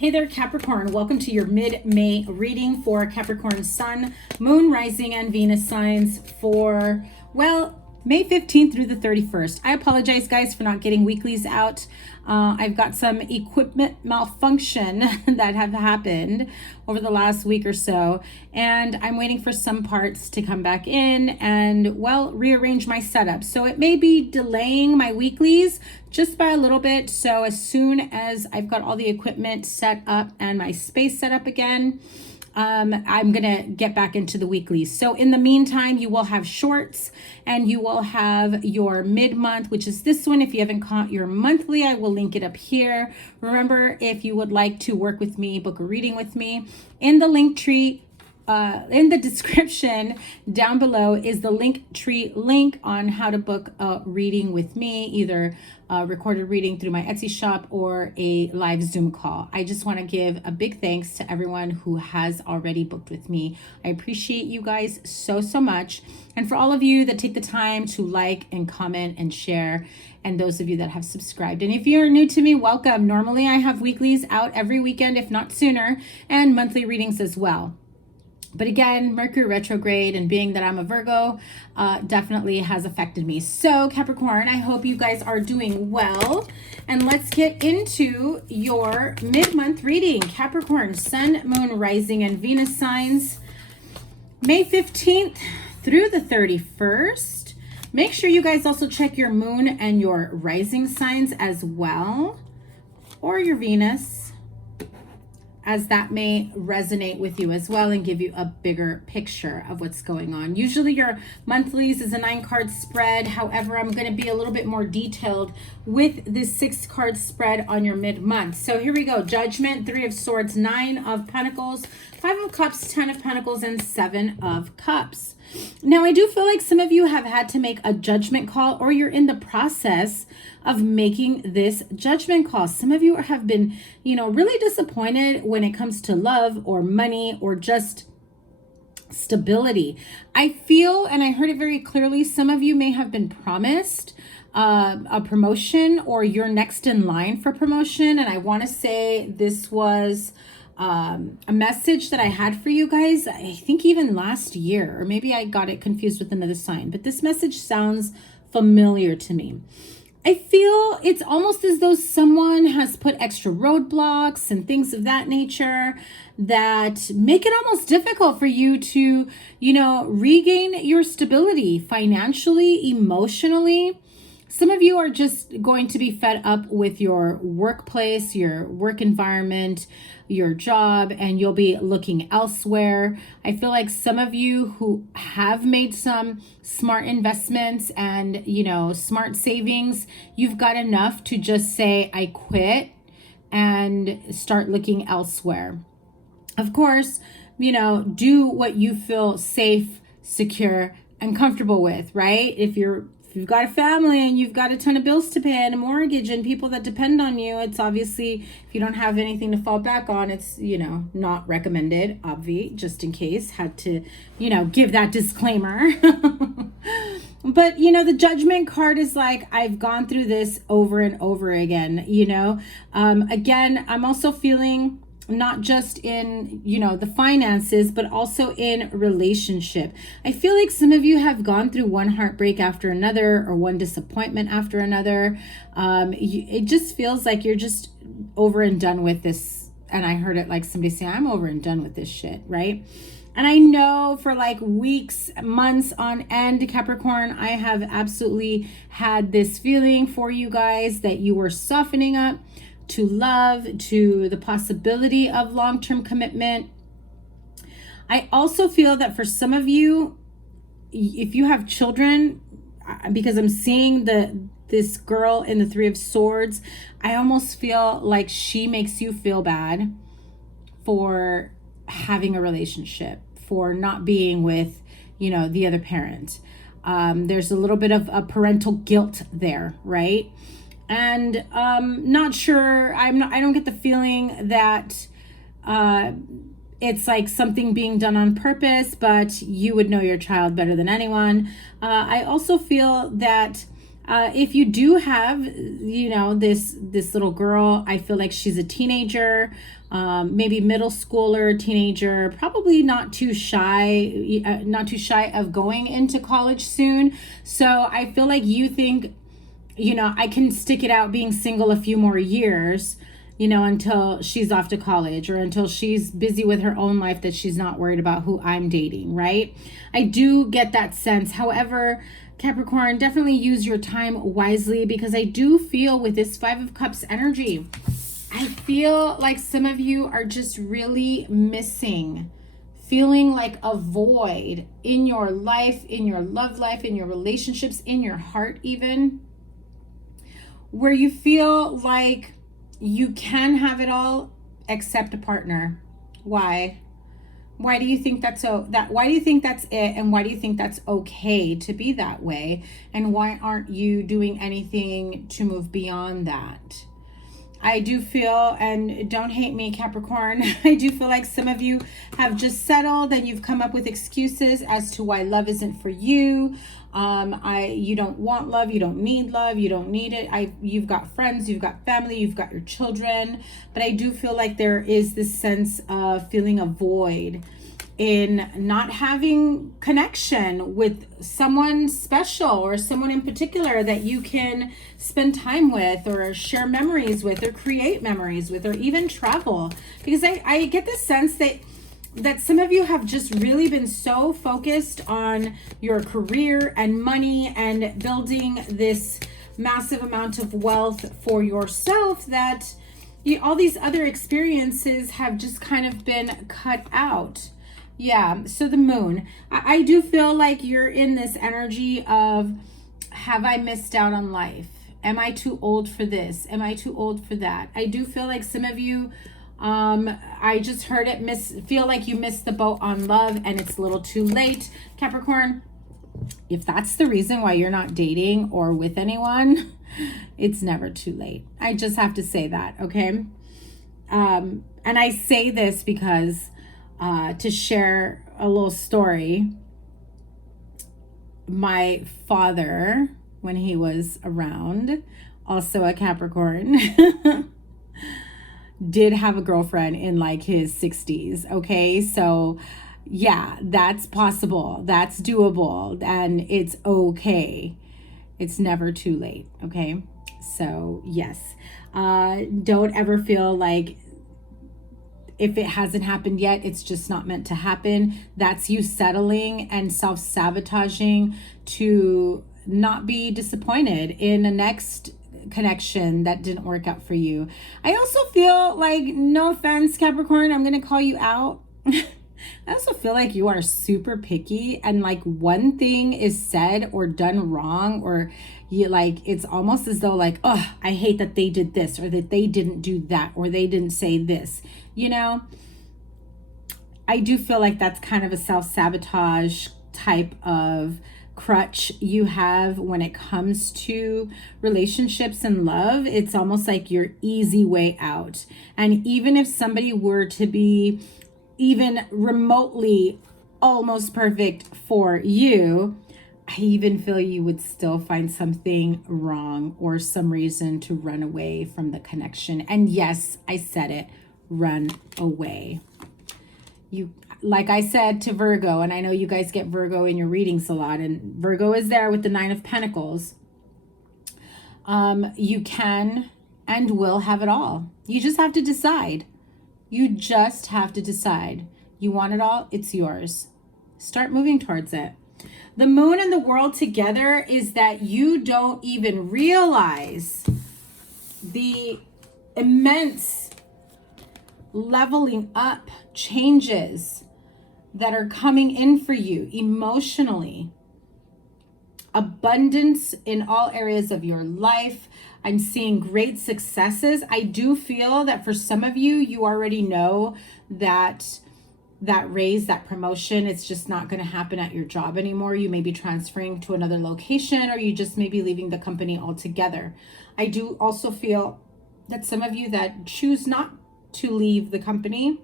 Hey there, Capricorn. Welcome to your mid-May reading for Capricorn Sun, Moon, Rising, and Venus signs for, well, May 15th through the 31st. I apologize, guys, for not getting weeklies out. I've got some equipment malfunction that have happened over the last week or so, and I'm waiting for some parts to come back in and, well, rearrange my setup. So it may be delaying my weeklies just by a little bit. So as soon as I've got all the equipment set up and my space set up again, I'm gonna get back into the weeklies. So in the meantime, you will have shorts and you will have your mid-month, which is this one. If you haven't caught your monthly, I will link it up here. Remember, if you would like to work with me, book a reading with me, in the link tree, in the description down below is the link tree link on how to book a reading with me, either a recorded reading through my Etsy shop or a live Zoom call. I just want to give a big thanks to everyone who has already booked with me. I appreciate you guys so much. And for all of you that take the time to like and comment and share, and those of you that have subscribed. And if you're new to me, welcome. Normally I have weeklies out every weekend, if not sooner, and monthly readings as well. But again, Mercury retrograde and being that I'm a Virgo definitely has affected me. So Capricorn, I hope you guys are doing well. And let's get into your mid-month reading. Capricorn, Sun, Moon, Rising, and Venus signs. May 15th through the 31st. Make sure you guys also check your Moon and your Rising signs as well. Or your Venus, as that may resonate with you as well and give you a bigger picture of what's going on. Usually your monthlies is a 9-card spread. However, I'm going to be a little bit more detailed with this 6-card spread on your mid-month. So here we go. Judgment, 3 of Swords, 9 of Pentacles, 5 of Cups, 10 of Pentacles, and 7 of Cups. Now, I do feel like some of you have had to make a judgment call, or you're in the process of making this judgment call. Some of you have been, really disappointed when it comes to love or money or just stability. I feel, and I heard it very clearly, some of you may have been promised a promotion, or you're next in line for promotion. And I want to say this was a message that I had for you guys, I think even last year, or maybe I got it confused with another sign, but this message sounds familiar to me. I feel it's almost as though someone has put extra roadblocks and things of that nature that make it almost difficult for you to, regain your stability financially, emotionally. Some of you are just going to be fed up with your workplace, your work environment, your job, and you'll be looking elsewhere. I feel like some of you who have made some smart investments and, smart savings, you've got enough to just say, I quit, and start looking elsewhere. Of course, do what you feel safe, secure, and comfortable with, right? If you've got a family and you've got a ton of bills to pay and a mortgage and people that depend on you, it's obviously, if you don't have anything to fall back on, it's, not recommended, just in case, had to, give that disclaimer. But, the judgment card is like, I've gone through this over and over again, again, I'm also feeling not just in, the finances, but also in relationship. I feel like some of you have gone through one heartbreak after another, or one disappointment after another. It just feels like you're just over and done with this. And I heard it like somebody say, I'm over and done with this shit, right? And I know for like weeks, months on end, Capricorn, I have absolutely had this feeling for you guys that you were softening up to love, to the possibility of long-term commitment. I also feel that for some of you, if you have children, because I'm seeing this girl in the 3 of Swords, I almost feel like she makes you feel bad for having a relationship, for not being with, the other parent. There's a little bit of a parental guilt there, right? And not sure, I don't get the feeling that it's like something being done on purpose, but you would know your child better than anyone. I also feel that If you do have, this little girl, I feel like she's a teenager, maybe middle schooler, teenager, probably not too shy of going into college soon. So I feel like you think, I can stick it out being single a few more years, until she's off to college or until she's busy with her own life, that she's not worried about who I'm dating, right? I do get that sense. However, Capricorn, definitely use your time wisely, because I do feel with this Five of Cups energy, I feel like some of you are just really missing, feeling like a void in your life, in your love life, in your relationships, in your heart even, where you feel like you can have it all except a partner. Why? Why do you think that's why do you think that's it? And why do you think that's okay to be that way? And why aren't you doing anything to move beyond that? I do feel, and don't hate me, Capricorn, I do feel like some of you have just settled and you've come up with excuses as to why love isn't for you. You don't want love, you don't need love, you don't need it. You've got friends, you've got family, you've got your children, but I do feel like there is this sense of feeling a void in not having connection with someone special or someone in particular that you can spend time with or share memories with or create memories with or even travel. Because I get the sense that some of you have just really been so focused on your career and money and building this massive amount of wealth for yourself that all these other experiences have just kind of been cut out. Yeah, so the moon, I do feel like you're in this energy of, have I missed out on life? Am I too old for this? Am I too old for that? I do feel like some of you, I just heard it, feel like you missed the boat on love and it's a little too late. Capricorn, if that's the reason why you're not dating or with anyone, it's never too late. I just have to say that, okay? And I say this because to share a little story, my father, when he was around, also a Capricorn, did have a girlfriend in like his 60s. Okay, so yeah, that's possible, that's doable, and it's okay. It's never too late. Okay, so yes, don't ever feel like if it hasn't happened yet, it's just not meant to happen. That's you settling and self-sabotaging to not be disappointed in the next connection that didn't work out for you. I also feel like, no offense, Capricorn, I'm going to call you out. I also feel like you are super picky, and like one thing is said or done wrong, or you like, it's almost as though like, oh, I hate that they did this, or that they didn't do that, or they didn't say this. I do feel like that's kind of a self-sabotage type of crutch you have when it comes to relationships and love. It's almost like your easy way out. And even if somebody were to be even remotely almost perfect for you, I even feel you would still find something wrong or some reason to run away from the connection. And yes, I said it, run away. You, like I said to Virgo, and I know you guys get Virgo in your readings a lot, and Virgo is there with the Nine of Pentacles. You can and will have it all. You just have to decide. You just have to decide. You want it all, it's yours. Start moving towards it. The moon and the world together is that you don't even realize the immense leveling up changes that are coming in for you emotionally. Abundance in all areas of your life. I'm seeing great successes. I do feel that for some of you, you already know that raise, that promotion, it's just not going to happen at your job anymore. You may be transferring to another location, or you just may be leaving the company altogether. I do also feel that some of you that choose not to leave the company,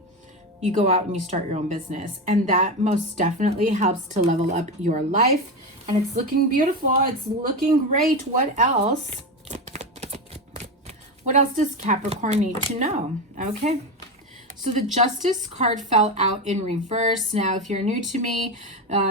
you go out and you start your own business. And that most definitely helps to level up your life. And it's looking beautiful. It's looking great. What else? What else does Capricorn need to know? Okay. So the Justice card fell out in reverse. Now, if you're new to me,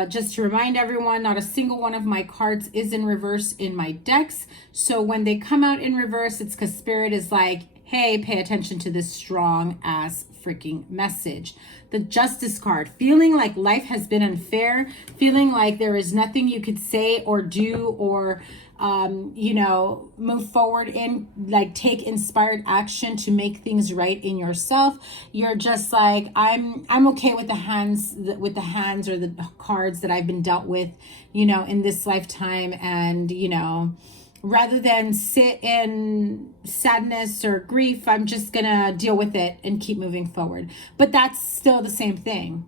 just to remind everyone, not a single one of my cards is in reverse in my decks. So when they come out in reverse, it's because Spirit is like, hey, pay attention to this strong ass freaking message. The Justice card, feeling like life has been unfair, feeling like there is nothing you could say or do or you know, move forward in, like, take inspired action to make things right in yourself. You're just like, I'm okay with the hands or the cards that I've been dealt with, you know, in this lifetime. And, you know, rather than sit in sadness or grief, I'm just gonna deal with it and keep moving forward. But that's still the same thing.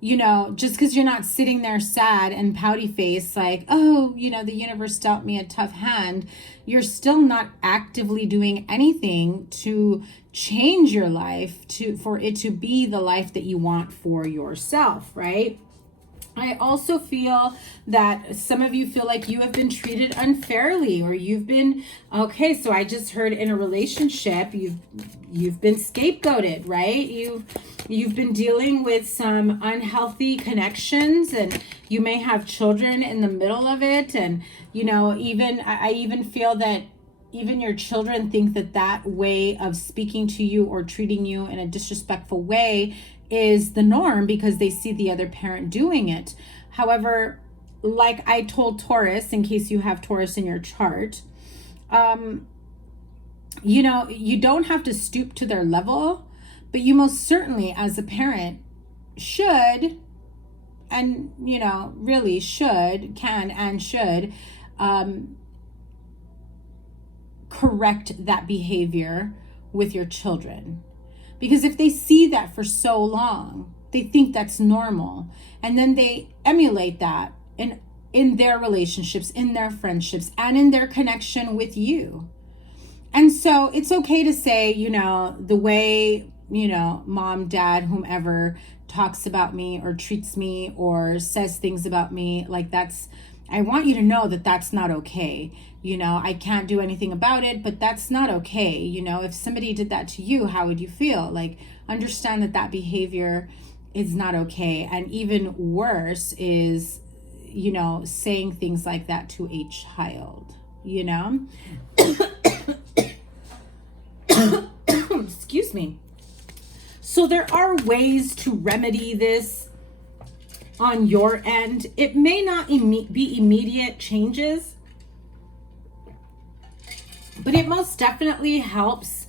You know, just because you're not sitting there sad and pouty face like, oh, you know, the universe dealt me a tough hand, you're still not actively doing anything to change your life for it to be the life that you want for yourself, right? I also feel that some of you feel like you have been treated unfairly, or you've been, okay, so I just heard in a relationship, you've been scapegoated, right? You've been dealing with some unhealthy connections, and you may have children in the middle of it. And, you know, I even feel that even your children think that way of speaking to you or treating you in a disrespectful way is the norm because they see the other parent doing it. However, like I told Taurus, in case you have Taurus in your chart, you know, you don't have to stoop to their level, but you most certainly as a parent should, and, you know, really should, can and should correct that behavior with your children. Because if they see that for so long, they think that's normal. And then they emulate that in their relationships, in their friendships, and in their connection with you. And so it's okay to say, you know, the way, you know, mom, dad, whomever talks about me or treats me or says things about me, like I want you to know that that's not okay. You know, I can't do anything about it, but that's not okay. You know, if somebody did that to you, how would you feel? Like, understand that behavior is not okay. And even worse is, you know, saying things like that to a child, you know? Excuse me. So there are ways to remedy this on your end. It may not be immediate changes, but it most definitely helps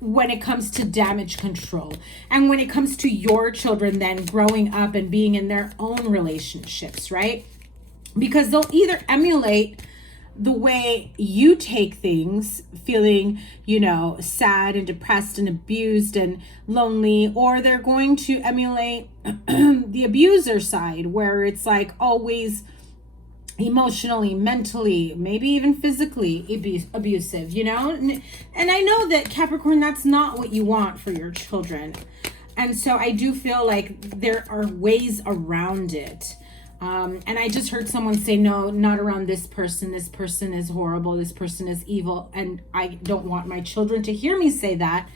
when it comes to damage control and when it comes to your children then growing up and being in their own relationships, right? Because they'll either emulate the way you take things, feeling, you know, sad and depressed and abused and lonely, or they're going to emulate the abuser side where it's like always emotionally, mentally, maybe even physically abusive, you know? And I know that Capricorn, that's not what you want for your children. And so I do feel like there are ways around it. And I just heard someone say, no, not around this person. This person is horrible. This person is evil. And I don't want my children to hear me say that.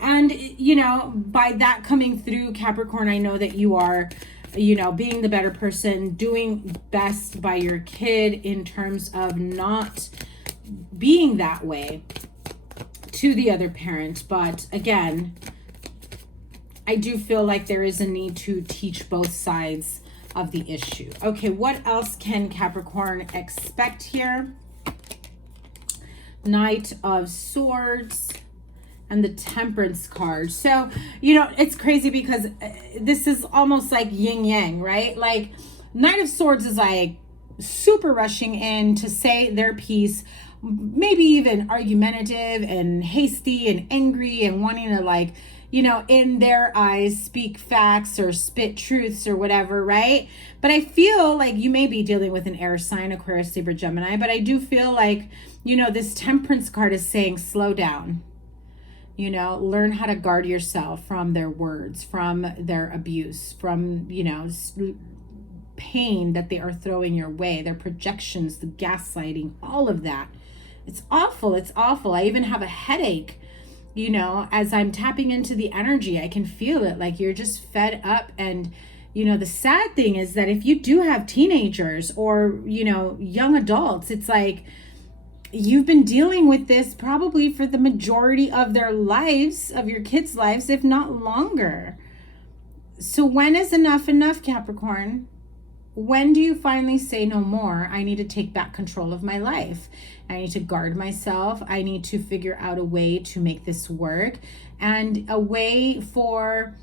And, you know, by that coming through, Capricorn, I know that you are, you know, being the better person, doing best by your kid in terms of not being that way to the other parent. But again, I do feel like there is a need to teach both sides of the issue. Okay, what else can Capricorn expect here? Knight of Swords and the Temperance card. So, you know, it's crazy because this is almost like yin yang, right? Like Knight of Swords is like super rushing in to say their piece, maybe even argumentative and hasty and angry and wanting to, like, you know, in their eyes, speak facts or spit truths or whatever, right? But I feel like you may be dealing with an air sign, Aquarius, Libra, Gemini, but I do feel like, you know, this Temperance card is saying, slow down. You know, learn how to guard yourself from their words, from their abuse, from, you know, pain that they are throwing your way, their projections, the gaslighting, all of that. It's awful. It's awful. I even have a headache, you know, as I'm tapping into the energy. I can feel it. Like you're just fed up. And, you know, the sad thing is that if you do have teenagers or, you know, young adults, it's like you've been dealing with this probably for the majority of their lives, of your kids' lives, if not longer. So when is enough enough, Capricorn? When do you finally say no more? I need to take back control of my life. I need to guard myself. I need to figure out a way to make this work, and a way for,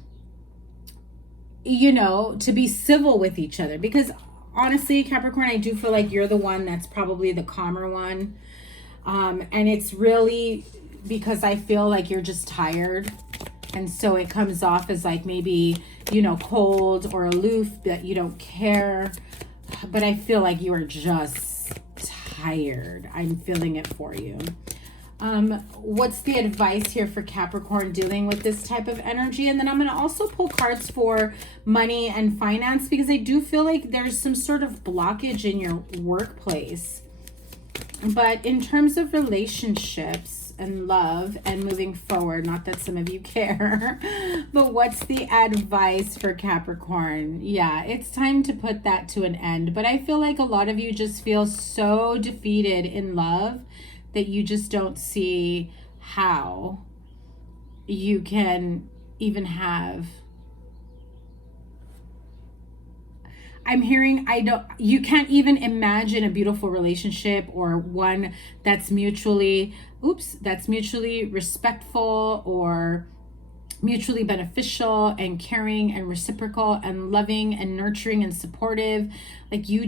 you know, to be civil with each other. Because honestly, Capricorn, I do feel like you're the one that's probably the calmer one. And it's really because I feel like you're just tired. And so it comes off as like maybe, you know, cold or aloof, that you don't care. But I feel like you are just tired. I'm feeling it for you. What's the advice here for Capricorn dealing with this type of energy? And then I'm going to also pull cards for money and finance, because I do feel like there's some sort of blockage in your workplace. But in terms of relationships and love and moving forward, not that some of you care, but what's the advice for Capricorn? Yeah, it's time to put that to an end. But I feel like a lot of you just feel so defeated in love that you just don't see how you can even have, I'm hearing, you can't even imagine a beautiful relationship, or one that's mutually respectful, or mutually beneficial and caring and reciprocal and loving and nurturing and supportive. Like you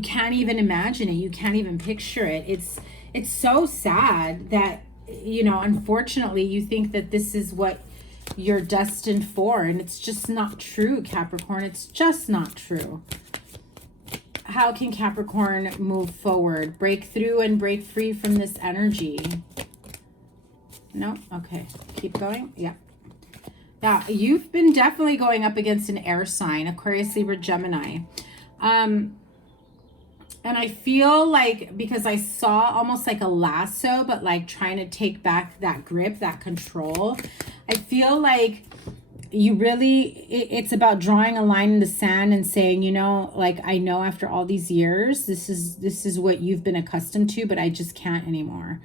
can't even imagine it. You can't even picture it. It's so sad that, you know, unfortunately you think that this is what you're destined for, and it's just not true, Capricorn. It's just not true. How can Capricorn move forward, break through and break free from this energy? No? Okay. Keep going. Yeah. Yeah, you've been definitely going up against an air sign, Aquarius, Libra, Gemini. And I feel like, because I saw almost like a lasso, but like trying to take back that grip, that control. I feel like you really, it's about drawing a line in the sand and saying, you know, like, I know after all these years, this is what you've been accustomed to, but I just can't anymore.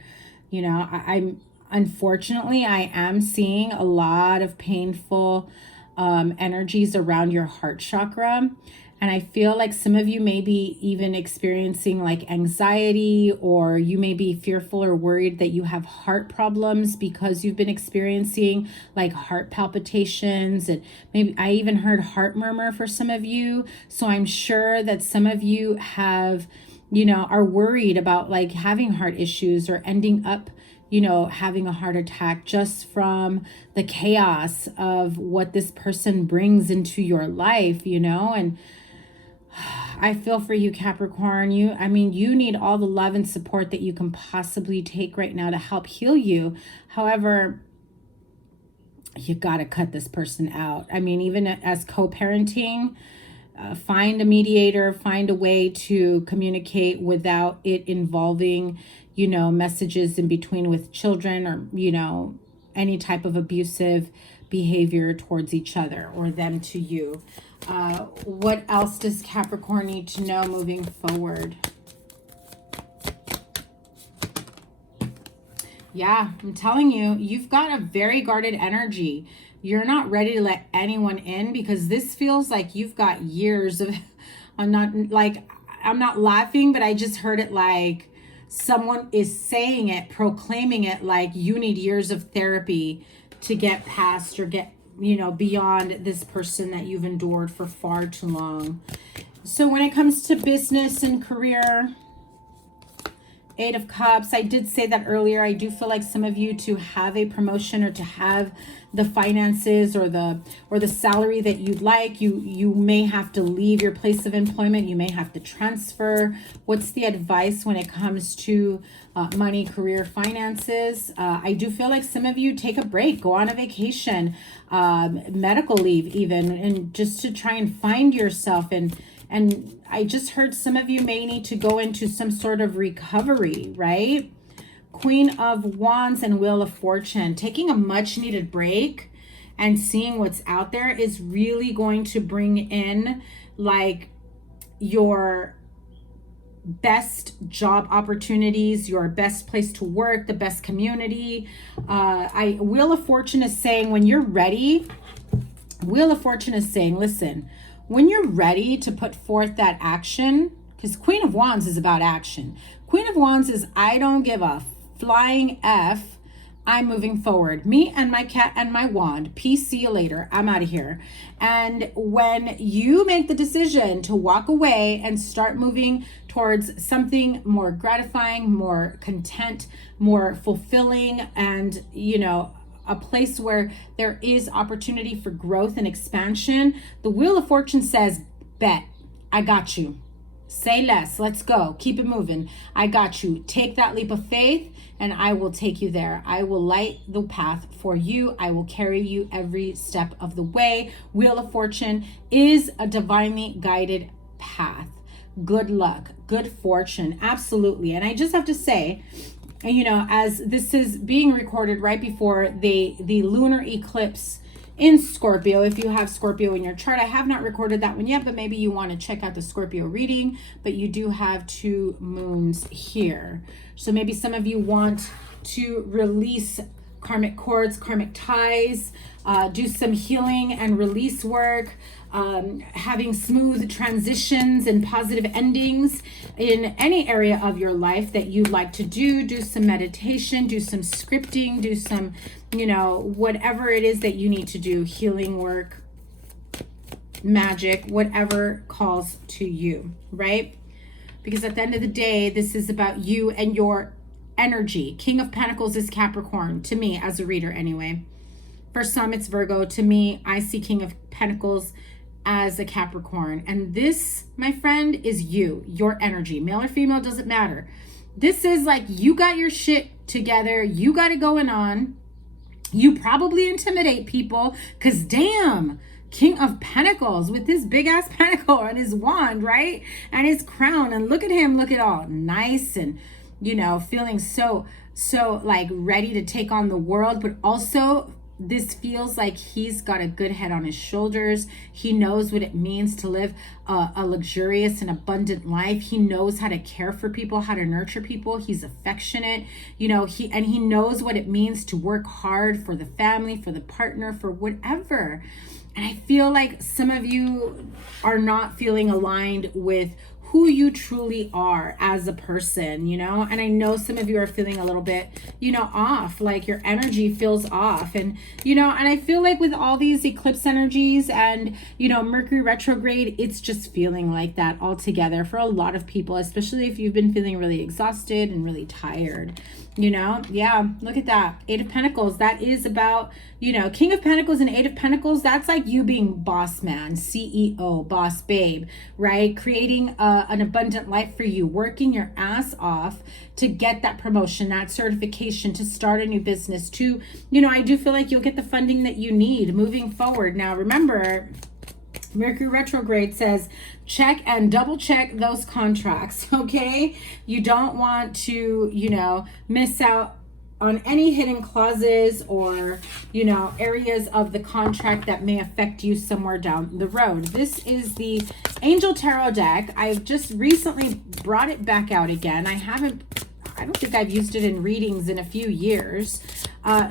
You know, unfortunately, I am seeing a lot of painful energies around your heart chakra. And I feel like some of you may be even experiencing like anxiety, or you may be fearful or worried that you have heart problems because you've been experiencing like heart palpitations. And maybe I even heard heart murmur for some of you. So I'm sure that some of you have, you know, are worried about like having heart issues or ending up, you know, having a heart attack just from the chaos of what this person brings into your life, you know. And I feel for you, Capricorn. You need all the love and support that you can possibly take right now to help heal you. However, you got to cut this person out. I mean, even as co-parenting, find a mediator, find a way to communicate without it involving, you know, messages in between with children, or, you know, any type of abusive behavior towards each other or them to you. What else does Capricorn need to know moving forward? Yeah, I'm telling you, you've got a very guarded energy. You're not ready to let anyone in, because this feels like you've got years of, I'm not laughing, but I just heard it like someone is saying it, proclaiming it, like you need years of therapy to get past or get, you know, beyond this person that you've endured for far too long. So when it comes to business and career, Eight of Cups. I did say that earlier. I do feel like some of you, to have a promotion or to have the finances or the salary that you'd like, you may have to leave your place of employment. You may have to transfer. What's the advice when it comes to money, career, finances? I do feel like some of you take a break, go on a vacation, medical leave even, and just to try and find yourself. And I just heard some of you may need to go into some sort of recovery, right? Queen of Wands and Wheel of Fortune. Taking a much needed break and seeing what's out there is really going to bring in like your best job opportunities, your best place to work, the best community. Wheel of Fortune is saying when you're ready, Wheel of Fortune is saying, listen, when you're ready to put forth that action, because Queen of Wands is about action. Queen of Wands is, I don't give a flying F. I'm moving forward. Me and my cat and my wand. Peace, see you later. I'm out of here. And when you make the decision to walk away and start moving towards something more gratifying, more content, more fulfilling, and, you know, a place where there is opportunity for growth and expansion, the Wheel of Fortune says, bet, I got you. Say less, let's go, keep it moving. I got you. Take that leap of faith and I will take you there. I will light the path for you. I will carry you every step of the way. Wheel of Fortune is a divinely guided path. Good luck, good fortune, absolutely. And I just have to say, you know, as this is being recorded right before the lunar eclipse in Scorpio, if you have Scorpio in your chart, I have not recorded that one yet, but maybe you want to check out the Scorpio reading, but you do have 2 moons here. So maybe some of you want to release karmic cords, karmic ties, do some healing and release work, having smooth transitions and positive endings in any area of your life that you'd like to do some meditation, do some scripting, do some, you know, whatever it is that you need to do, healing work, magic, whatever calls to you, right? Because at the end of the day, this is about you and your energy. King of Pentacles is Capricorn, to me, as a reader anyway. For some, it's Virgo. To me, I see King of Pentacles as a Capricorn. And this, my friend, is you, your energy. Male or female, doesn't matter. This is like, you got your shit together. You got it going on. You probably intimidate people because damn, King of Pentacles with this big ass pentacle and his wand, right? And his crown. And look at him, look at all nice and, you know, feeling so like ready to take on the world, but also this feels like he's got a good head on his shoulders. He knows what it means to live a luxurious and abundant life. He knows how to care for people, how to nurture people. He's affectionate, you know, he knows what it means to work hard for the family, for the partner, for whatever. And I feel like some of you are not feeling aligned with who you truly are as a person, you know? And I know some of you are feeling a little bit, you know, off, like your energy feels off. And, you know, and I feel like with all these eclipse energies and, you know, Mercury retrograde, it's just feeling like that altogether for a lot of people, especially if you've been feeling really exhausted and really tired. You know, yeah, look at that. 8 of Pentacles, that is about, you know, King of Pentacles and 8 of Pentacles, that's like you being boss man, CEO, boss babe, right? Creating an abundant life for you, working your ass off to get that promotion, that certification, to start a new business, to, you know, I do feel like you'll get the funding that you need moving forward. Now, remember, Mercury retrograde says check and double check those contracts, okay? You don't want to, you know, miss out on any hidden clauses or, you know, areas of the contract that may affect you somewhere down the road. This is the Angel Tarot deck. I've just recently brought it back out again. I don't think I've used it in readings in a few years.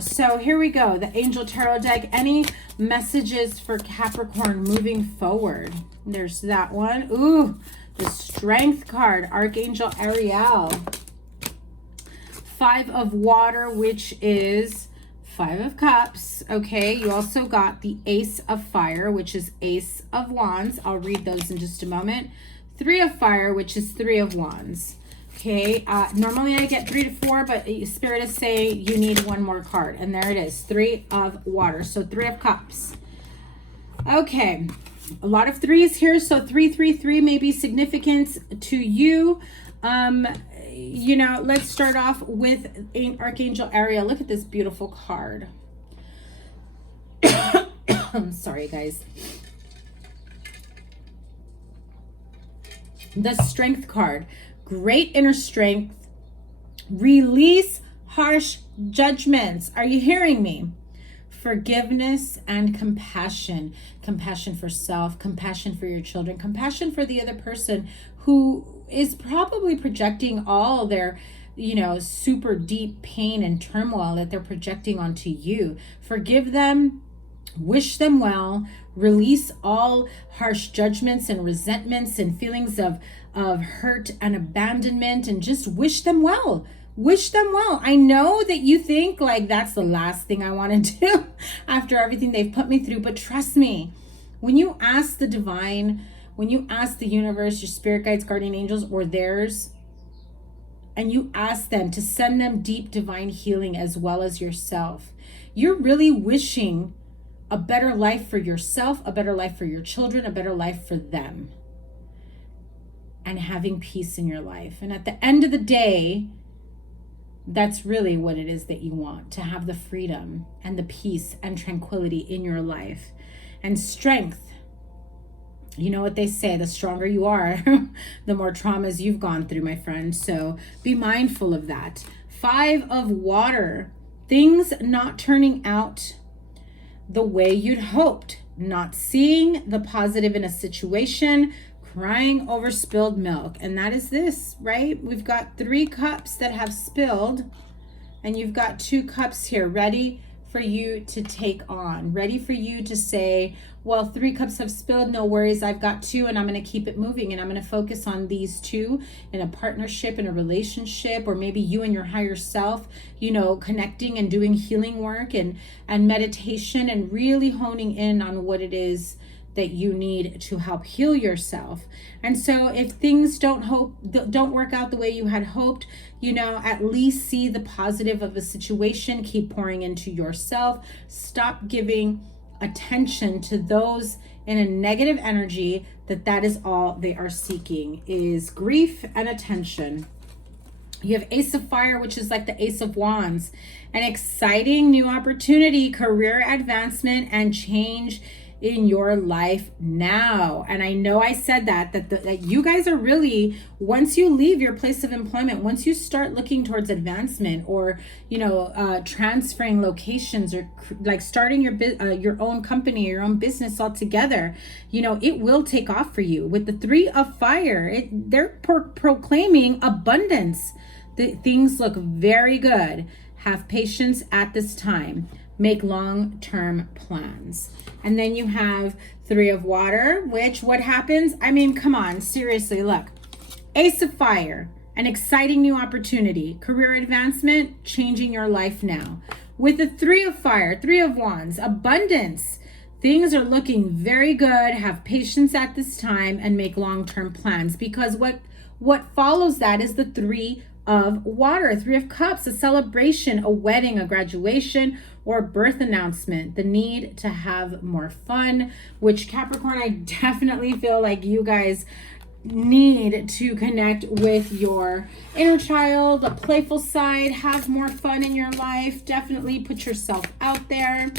So here we go. The Angel Tarot deck. Any messages for Capricorn moving forward? There's that one. Ooh, the Strength card. Archangel Ariel. 5 of Water, which is 5 of Cups. Okay, you also got the Ace of Fire, which is Ace of Wands. I'll read those in just a moment. 3 of Fire, which is 3 of Wands. Okay, normally I get 3 to 4, but Spirit is saying you need one more card. And there it is, 3 of water. So 3 of cups. Okay, a lot of 3s here. So 333 may be significant to you. You know, let's start off with Archangel Ariel. Look at this beautiful card. I'm sorry, guys. The Strength card. Great inner strength. Release harsh judgments. Are you hearing me? Forgiveness and compassion. Compassion for self, compassion for your children, compassion for the other person who is probably projecting all their, you know, super deep pain and turmoil that they're projecting onto you. Forgive them, wish them well, release all harsh judgments and resentments and feelings of hurt and abandonment, and just wish them well. Wish them well. I know that you think like that's the last thing I want to do after everything they've put me through, but trust me, when you ask the divine, when you ask the universe, your spirit guides, guardian angels, or theirs, and you ask them to send them deep divine healing as well as yourself, you're really wishing a better life for yourself, a better life for your children, a better life for them, and having peace in your life. And at the end of the day, that's really what it is that you want, to have the freedom and the peace and tranquility in your life. And strength, you know what they say, the stronger you are, the more traumas you've gone through, my friend. So be mindful of that. 5 of water, things not turning out the way you'd hoped, not seeing the positive in a situation, crying over spilled milk. And that is this, right? We've got 3 cups that have spilled, and you've got 2 cups here ready for you to take on, ready for you to say, well, 3 cups have spilled, no worries, I've got 2, and I'm going to keep it moving, and I'm going to focus on these 2 in a partnership, in a relationship, or maybe you and your higher self, you know, connecting and doing healing work and meditation, and really honing in on what it is that you need to help heal yourself. And so if things don't work out the way you had hoped, you know, at least see the positive of a situation, keep pouring into yourself, stop giving attention to those in a negative energy, that is all they are seeking, is grief and attention. You have Ace of Fire, which is like the Ace of Wands, an exciting new opportunity, career advancement, and change in your life now. And I know I said that you guys are really, once you leave your place of employment, once you start looking towards advancement, or, you know, transferring locations, or like starting your own company, your own business altogether, you know, it will take off for you. With the 3 of Fire, they're proclaiming abundance. Things look very good. Have patience at this time. Make long-term plans. And then you have 3 of Water, which, what happens? I mean, come on, seriously, look. Ace of Fire, an exciting new opportunity, career advancement, changing your life now. With the 3 of Fire, 3 of Wands, abundance. Things are looking very good. Have patience at this time and make long-term plans, because what follows that is the 3 of Water, 3 of Cups, a celebration, a wedding, a graduation, or birth announcement, the need to have more fun, which, Capricorn, I definitely feel like you guys need to connect with your inner child, a playful side, have more fun in your life, definitely put yourself out there.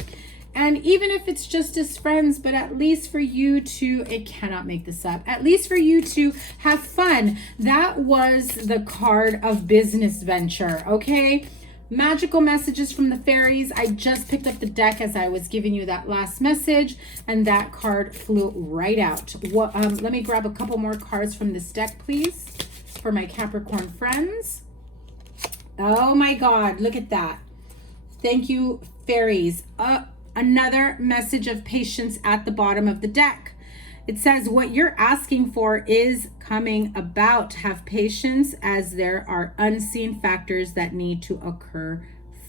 And even if it's just as friends, but at least for you to, it cannot make this up, at least for you to have fun. That was the card of business venture, okay? Magical messages from the fairies. I just picked up the deck as I was giving you that last message, and that card flew right out. Let me grab a couple more cards from this deck, please, for my Capricorn friends. Oh my God, look at that. Thank you, fairies. Another message of patience at the bottom of the deck. It says what you're asking for is coming about. Have patience, as there are unseen factors that need to occur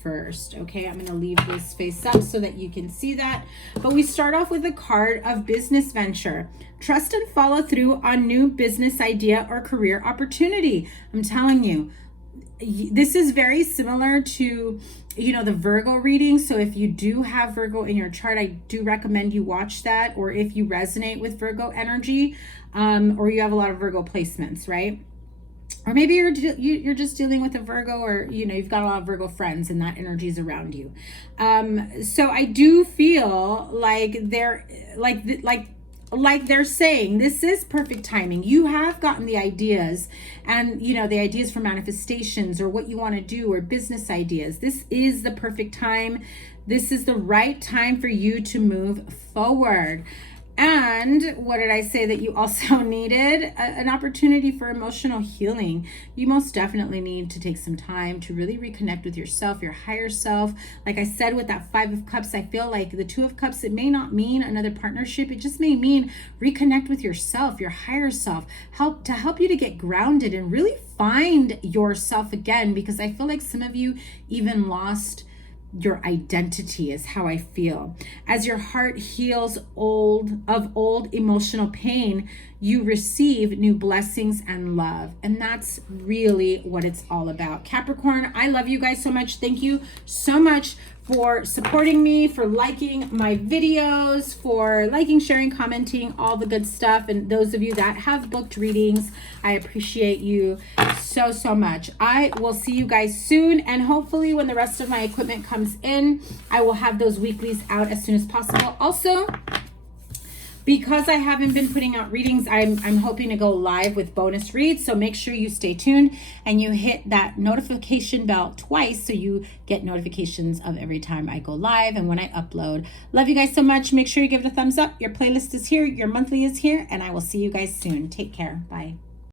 31st. Okay, I'm going to leave this face up so that you can see that. But we start off with a card of business venture. Trust and follow through on new business idea or career opportunity. I'm telling you, this is very similar to, you know, the Virgo reading. So if you do have Virgo in your chart, I do recommend you watch that. Or if you resonate with Virgo energy, or you have a lot of Virgo placements, right? Or maybe you're just dealing with a Virgo, or, you know, you've got a lot of Virgo friends and that energy is around you. So I do feel like they're like they're saying this is perfect timing. You have gotten the ideas, and, you know, the ideas for manifestations or what you want to do, or business ideas. This is the perfect time. This is the right time for you to move forward. And what did I say that you also needed? An opportunity for emotional healing. You most definitely need to take some time to really reconnect with yourself, your higher self. Like I said, with that 5 of Cups, I feel like the 2 of Cups, it may not mean another partnership. It just may mean reconnect with yourself, your higher self, help you to get grounded and really find yourself again. Because I feel like some of you even lost your identity, is how I feel. As your heart heals old emotional pain, you receive new blessings and love. And that's really what it's all about. Capricorn, I love you guys so much. Thank you so much for supporting me, for liking my videos, for liking, sharing, commenting, all the good stuff. And those of you that have booked readings, I appreciate you so, so much. I will see you guys soon. And hopefully when the rest of my equipment comes in, I will have those weeklies out as soon as possible. Also, because I haven't been putting out readings, I'm hoping to go live with bonus reads. So make sure you stay tuned and you hit that notification bell twice so you get notifications of every time I go live and when I upload. Love you guys so much. Make sure you give it a thumbs up. Your playlist is here. Your monthly is here. And I will see you guys soon. Take care. Bye.